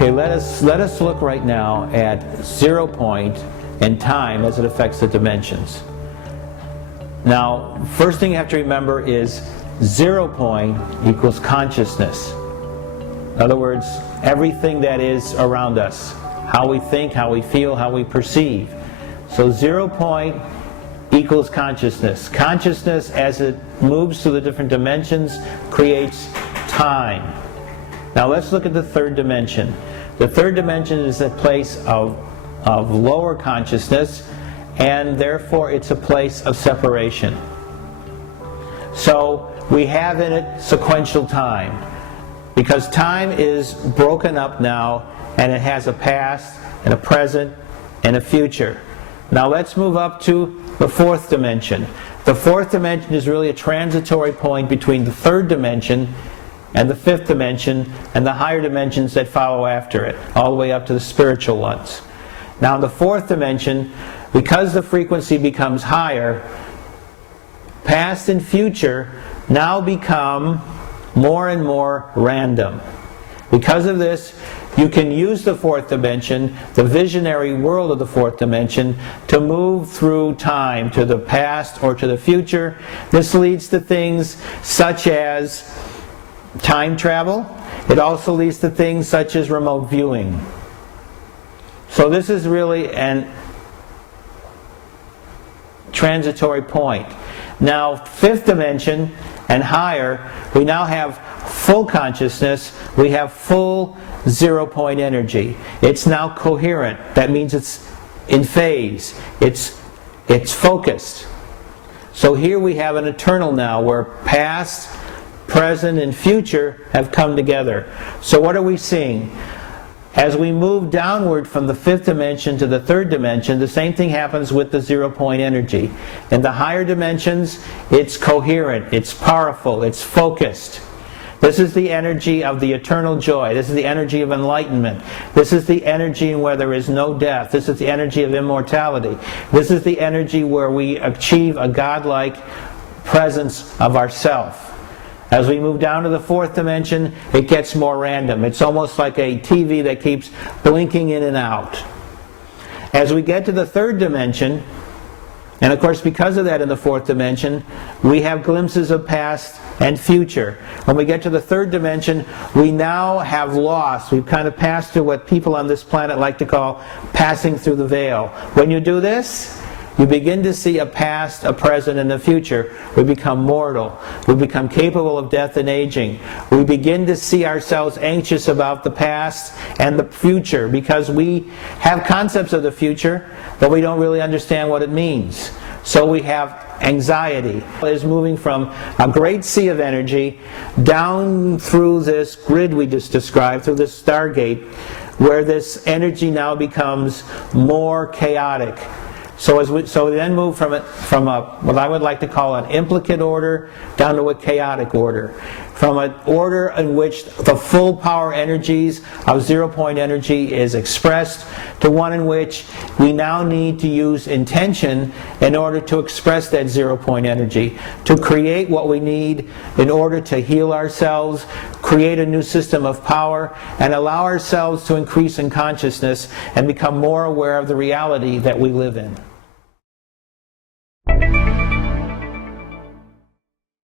Okay, let us look right now at 0 point and time as it affects the dimensions. Now, first thing you have to remember is 0 point equals consciousness. In other words, everything that is around us, how we think, how we feel, how we perceive. So 0 point equals consciousness. Consciousness, as it moves through the different dimensions, creates time. Now let's look at the third dimension. The third dimension is a place of lower consciousness, and therefore it's a place of separation. So we have in it sequential time, because time is broken up now, and it has a past and a present and a future. Now let's move up to the fourth dimension. The fourth dimension is really a transitory point between the third dimension and the fifth dimension and the higher dimensions that follow after it, all the way up to the spiritual ones. Now in the fourth dimension, because the frequency becomes higher, past and future now become more and more random. Because of this, you can use the fourth dimension, the visionary world of the fourth dimension, to move through time to the past or to the future. This leads to things such as time travel. It also leads to things such as remote viewing. So this is really a transitory point. Now, fifth dimension and higher, we now have full consciousness. We have full 0 point energy. It's now coherent. That means it's in phase. It's focused. So here we have an eternal now, where past, present, and future have come together. So what are we seeing? As we move downward from the fifth dimension to the third dimension, the same thing happens with the 0 point energy. In the higher dimensions, it's coherent, it's powerful, it's focused. This is the energy of the eternal joy. This is the energy of enlightenment. This is the energy where there is no death. This is the energy of immortality. This is the energy where we achieve a godlike presence of ourself. As we move down to the fourth dimension, it gets more random. It's almost like a TV that keeps blinking in and out. As we get to the third dimension, and of course because of that in the fourth dimension, we have glimpses of past and future. When we get to the third dimension, we now have lost. We've kind of passed through what people on this planet like to call passing through the veil. When you do this, you begin to see a past, a present, and a future. We become mortal. We become capable of death and aging. We begin to see ourselves anxious about the past and the future, because we have concepts of the future, but we don't really understand what it means. So we have anxiety. It is moving from a great sea of energy down through this grid we just described, through this stargate, where this energy now becomes more chaotic. So we then move from what I would like to call an implicate order down to a chaotic order. From an order in which the full power energies of 0 point energy is expressed, to one in which we now need to use intention in order to express that 0 point energy, to create what we need in order to heal ourselves, create a new system of power, and allow ourselves to increase in consciousness and become more aware of the reality that we live in.